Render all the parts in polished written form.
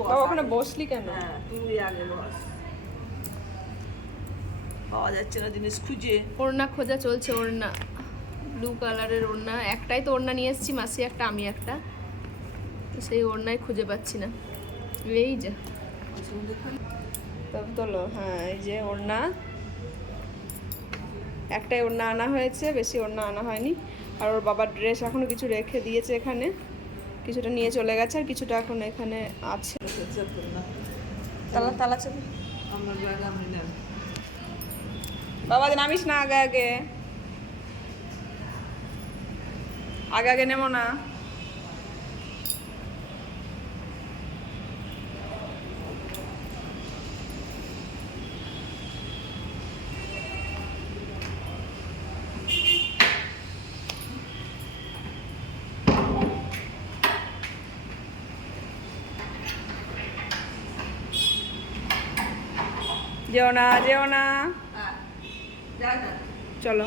ওখানে বসলি কেন? হ্যাঁ তুই আগে বস। পাওয়া যাচ্ছে না জিনিস খুঁজে। ওড়না খোঁজা চলছে। ওড়না ব্লু কালারের ওড়না, একটাই তো ওড়না নিয়ে এসেছি, মাসি একটা আমি একটা, তো সেই ওড়নাই খুঁজে পাচ্ছি না। এই যে তবে তোলো, হ্যাঁ এই যে ওড়না, একটাই ওড়না আনা হয়েছে, বেশি ওড়না আনা হয়নি। আর ওর বাবার ড্রেস এখনো কিছু রেখে দিয়েছে এখানে, কিছুটা নিয়ে চলে গেছে আর কিছুটা এখন এখানে আছে। তালা তালা চলে আমার ব্যাগ আমি নেব। বাবা নামিস না, আগে আগে আগে আগে নেবো না। যেও না যেও না, চলো।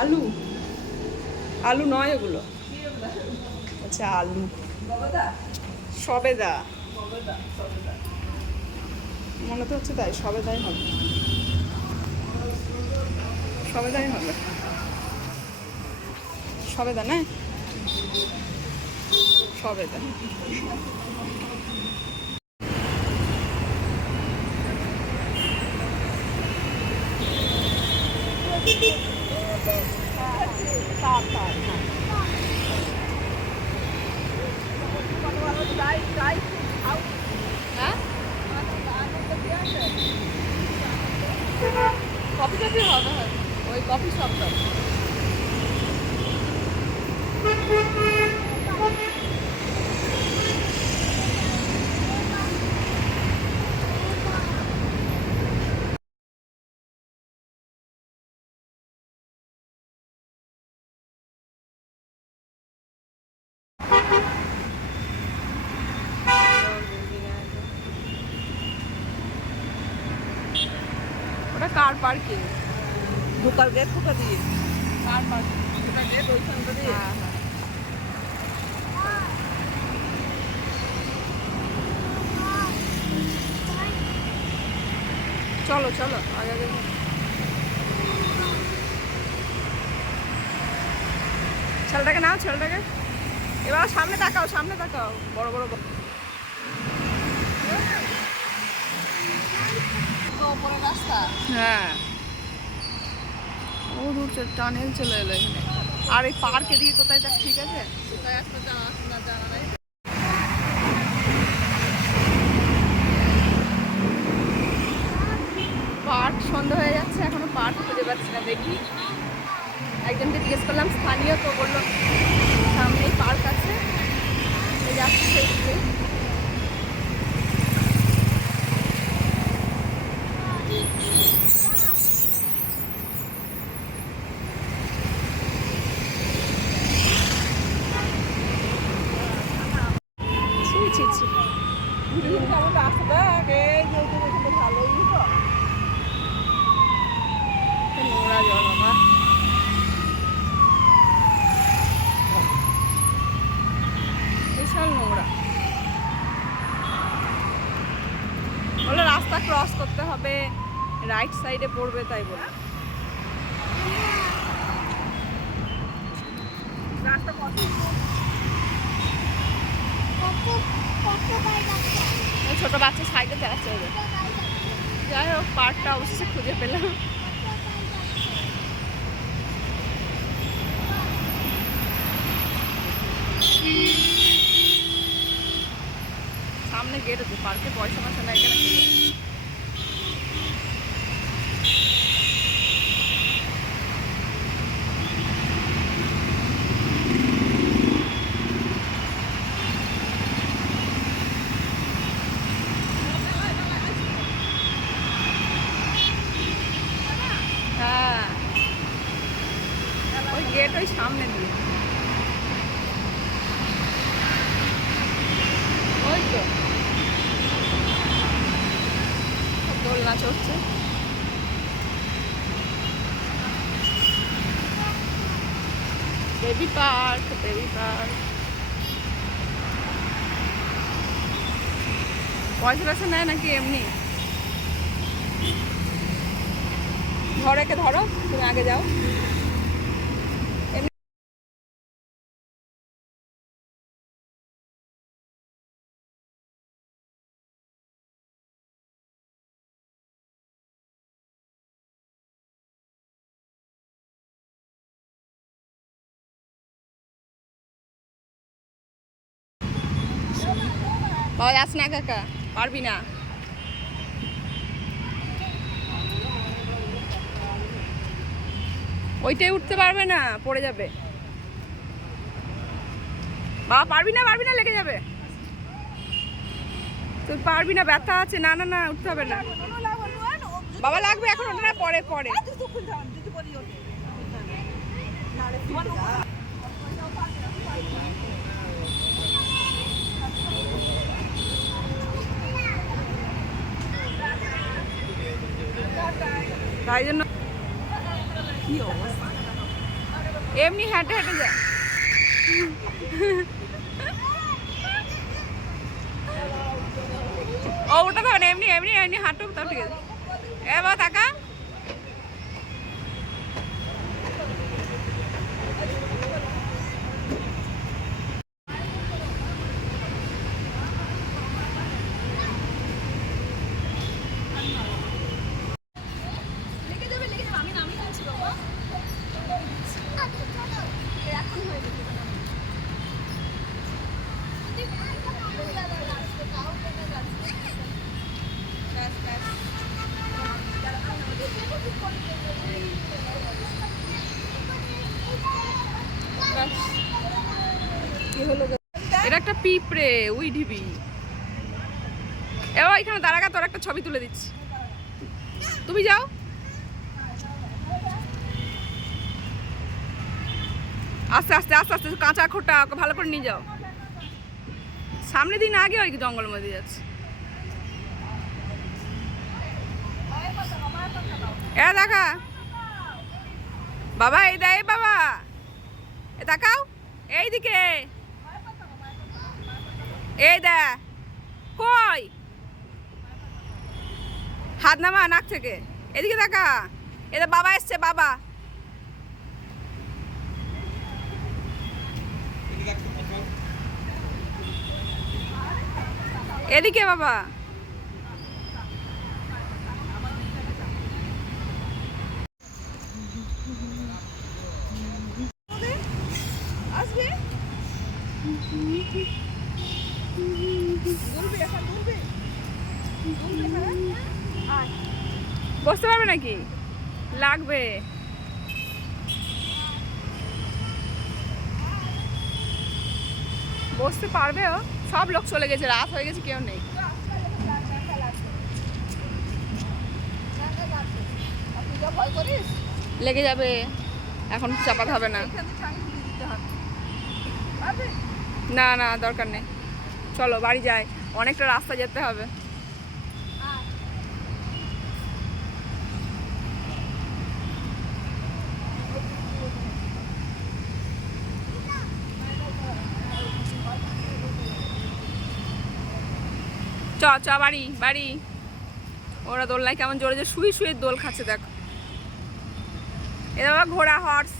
আলু, আলু নয় ওগুলো, আচ্ছা আলু সবেদা, মনে তো হচ্ছে তাই, সবেদাই হবে, সবেদাই হবে, সবেদা না, সবেদা। কফি টফি হবে, ওই কফি শপটা। ওটা কার পার্কিং? ঢোকার গেট কোথা দিয়ে? Car parking? ঢোকার গেট ওইখানটা দিয়ে। হ্যাঁ হ্যাঁ। চলো চলো আগে আগে। ছেলেটাকে নাও, ছেলেটাকে এবার সামনে তাকাও, সামনে তাকাও, বড় বড় ওপরে রাস্তা। হ্যাঁ ও দূর টানেল চলে এলো এখানে। আর এই পার্কে দিয়ে কোথায় যাক, ঠিক আছে কোথায় আসতে জানা জানা নাই। পার্ক সন্ধ্যা হয়ে যাচ্ছে, এখনো পার্ক খুঁজে পাচ্ছি না। দেখি একজনকে জিজ্ঞেস করলাম স্থানীয়, তো বললো সামনেই পার্ক আছে, এই যাচ্ছি সেই দিকে। ছি ছি ছি, কেমন রাস্তাটা এই যে ওইখানে ভালোই তো। নোংরা জল আমার। বিশাল নোংরা। বলে রাস্তা ক্রস করতে হবে, রাইট সাইডে পড়বে, তাই বলে। রাস্তা কত ওই ছোট বাচ্চা সাইকেল চালাচ্ছে ওদের। যাই হোক পার্কটা অবশ্যই খুঁজে পেলাম। সামনে গেট আছে, পার্কে পয়সা ময়সা নেয় কেন? হ্যাঁ ওই গেট ওই সামনে দিয়ে। চড়ছে। Baby park, baby park. পয়সা টয়সা নেয় নাকি এমনি? ধরো, একে ধরো, তুমি আগে যাও। বাবা যাস না একা একা, পারবি না। ওইটাই উঠতে পারবে না, পড়ে যাবে। বাবা পারবি না, পারবি না, লেগে যাবে। তুই পারবি না, ব্যথা আছে। না না না, উঠতে হবে না বাবা, লাগবে এখন, ওটা না, পরে পরে। তাই জন্য এমনি হেঁটে হেঁটে যা। ও ওটা তো এমনি এমনি এমনি হাঁটুক, তাও ঠিক আছে। এবার টাকা এটা একটা পিঁপড়ে, উই ঢিবি। এবার এখানে দাঁড়াকা, তোর একটা ছবি তুলে দিচ্ছি, তুমি যাও। আস্তে আস্তে আস্তে আস্তে, কাঁচা খোটা, ওকে ভালো করে নিয়ে যাও। সামনে দিন আগে ওই জঙ্গলের মধ্যে যাচ্ছে। এ দেখা বাবা, এই দেয় বাবা, এ তাকাও এইদিকে, এই দে, কই হাত নামা নাক থেকে, এদিকে দেখা। এটা বাবা এসছে, বাবা। এদিকে বাবা। আসবে, বসতে পারবে নাকি? লাগবে। বসতে পারবে ও? সব লোক চলে গেছে, রাত হয়ে গেছে, কেউ নেই। লেগে যাবে, এখন চাপাতে হবে না। না না, দরকার নেই, চলো বাড়ি যাই, অনেকটা রাস্তা যেতে হবে। চ চ, বাড়ি বাড়ি। ওরা দোলনায় কেমন জোরে যে শুয়ে শুয়ে দোল খাচ্ছে, দেখো। এটা বাবা ঘোড়া, হর্স।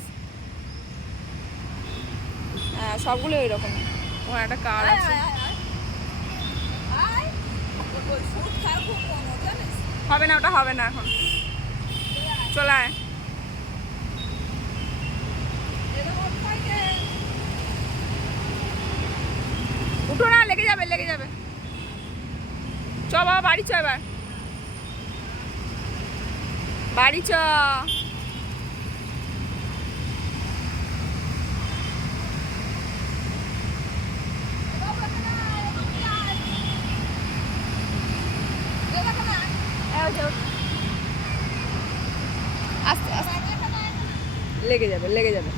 হ্যাঁ, সবগুলো ওইরকম। ওখানে একটা কার আছে। হবে না, ওটা হবে না এখন, চলে আয়। উঠো না, লেগে যাবে, লেগে যাবে। চ বাবা, বাড়ি চ, এবার বাড়ি চ। আস্তে আস্তে, লেগে যাবে, লেগে যাবে।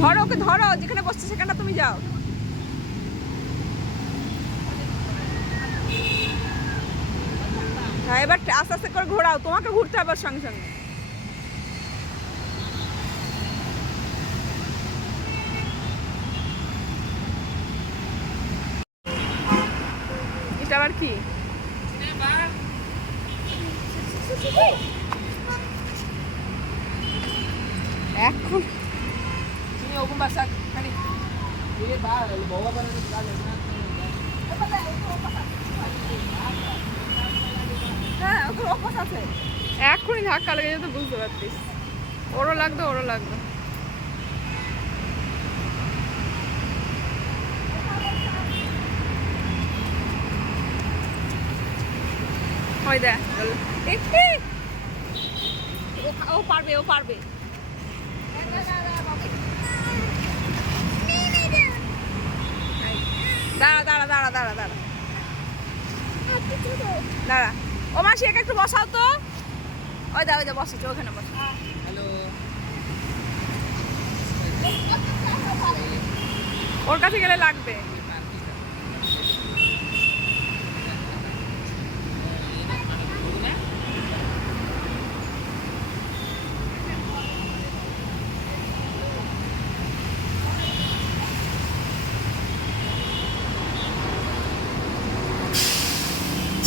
ধরো ওকে, ধরো, যেখানে বসছে সেখানটা তুমি যাও। হ্যাঁ, এবার আস্তে আস্তে করে ঘোরাও, তোমাকে ঘুরতে হবে ওর সঙ্গে সঙ্গে। এটা আবার কি? এখন হ্যাঁ ওদের অভ্যাস আছে। এখনই ধাক্কা লেগে যেত, বুঝতে পারতিস। ওরও লাগতো, ওরও লাগতো। হয় দেখ, ও পারবে, ও পারবে। দাঁড়া দাঁড়া দাঁড়া দাঁড়া দাঁড়া দাঁড়া। ও মাসি, একে একটু বসাও তো। ওই দা, ওই দা বসেছে, ওখানে বসে। ওর কাছে গেলে লাগবে।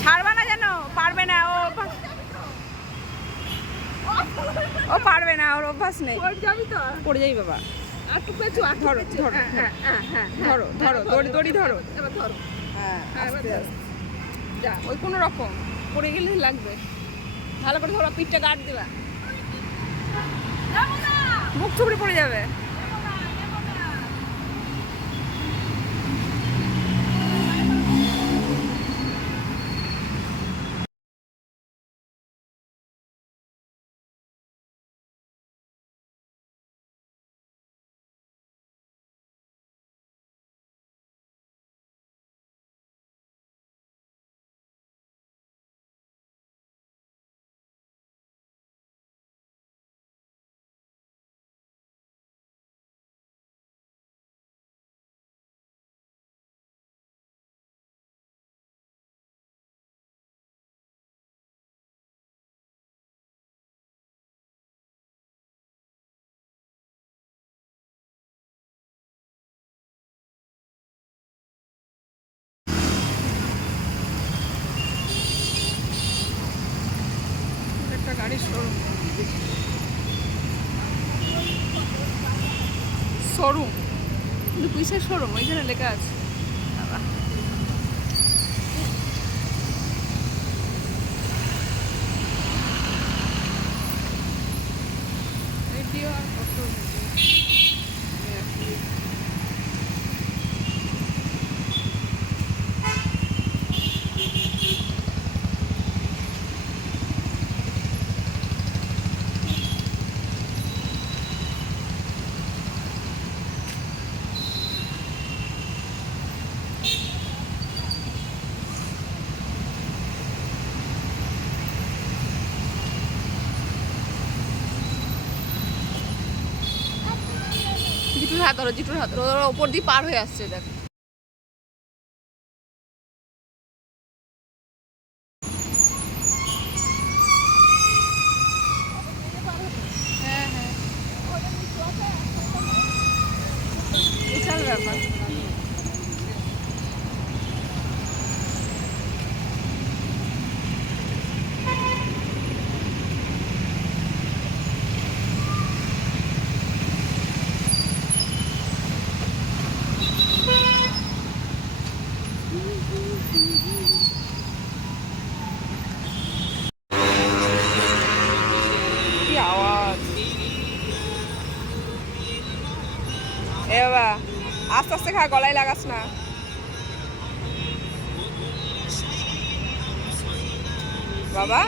ছাড়বা না যেন, পারবে না ও, ও পারবে না, ওর অভ্যাস নেই। যাবি তো, পড়ে যাই বাবা। একটু পেছু, ধরো ধরো হ্যাঁ হ্যাঁ হ্যাঁ, ধরো ধরো, দড়ি দড়ি ধরো। এবার ধরো। হ্যাঁ, আস্তে আস্তে। যা, ওই কোনো রকম পড়ে গেলে লাগবে। ভালো করে ধরো, পিঠটা গার্ড দিবা, মুখ থুবড়ে পড়ে যাবে। একটা গাড়ির শোরুম, শোরুম কিন্তু কিসের শোরুম ওইখানে লেখা আছে। ভিডিও আর কত জিটুর হাত ধরো, জিটুর হাত ধরো, ওরা ওপর দিয়ে পার হয়ে আসছে দেখ। হ্যাঁ হ্যাঁ, বিশাল ব্যাপার। কি আওয়াজ! এ বাবা, আস্তে আস্তে খা, গলায় লাগাস না বাবা।